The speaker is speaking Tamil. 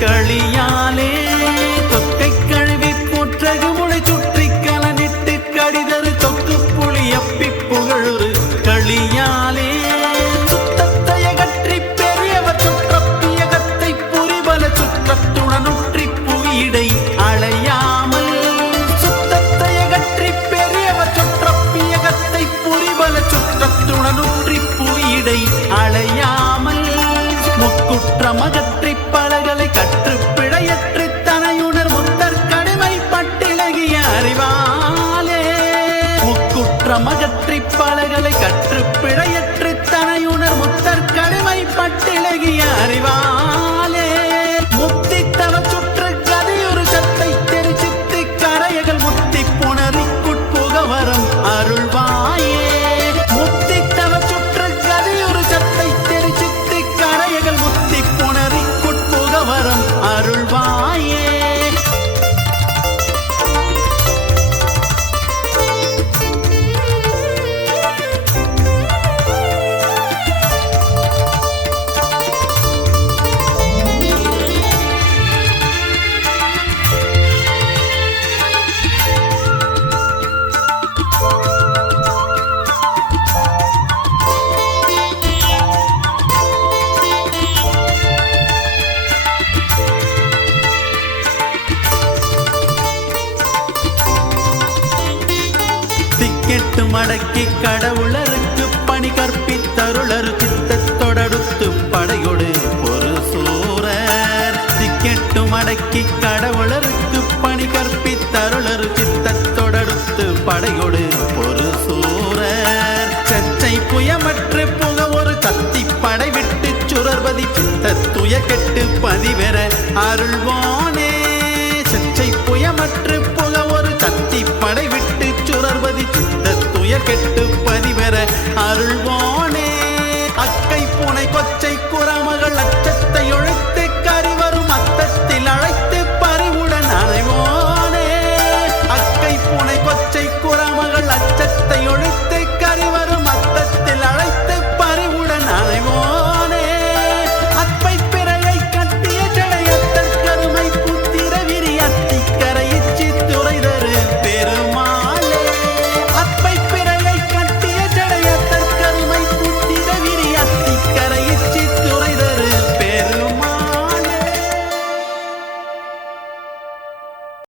களியாலே தொக்கை கழுவி போற்றகு முளை சுற்றி கலனிட்டு கடிதரு தொக்கு புளி அப்பி புகழுரு களியாலே சுத்தத்தையகற்றி பெரியவர் சுற்றப்பியகத்தை புரிபல சுற்றத்துடனுற்றி புவியிடை அழையாமல் சுத்தத்தையகற்றி பெரியவர் சுற்றப்பியகத்தை புரிபல சுற்றத்துடனுற்றி புவியிடை அழையாமல் முக்குற்றமகற்றி பலகளை கற்று பிழையற்று தனையுணர் முத்தர் கடிமை பட்டிலகிய அறிவாலே முக்குற்றமகற்றி பலகளை கற்று பிழையற்று தனையுணர் முத்தர் கடிமை பட்டிலகிய அறிவாலே முக்தி தவ சுற்று கதையொரு சத்தை தெரிச்சித்து கரையகள் முத்தி புணரிக்குட்புகவரம் அருள்வாயே முத்தி தவ சுற்று கதையொரு சத்தை தெரிச்சித்து கரையகள் முத்தி புணரிக்குட்புகவரம் அருள்வாயே திக்கெட்டு மடக்கி கடவுளருக்கு பணி கற்பித்தருளரு சித்தத்தொடடுத்து படையொடு ஒரு சூரர் திக்கெட்டு மடக்கி கடவுளருக்கு பணி கற்பித்தருளரு சித்தத்தொடடுத்து படையொடு ஒரு சூரர் சச்சை புயமற்று புக ஒரு சத்தி படை விட்டு சுரர்பதி சித்தத்துய கெட்டு பதிவெற அருள்வானே சச்சை புயமற்று புக ஒரு சத்தி படை விட்டு சுரர்பதி சித்தத்துய கெட்டு பதிவெற அருள்வான்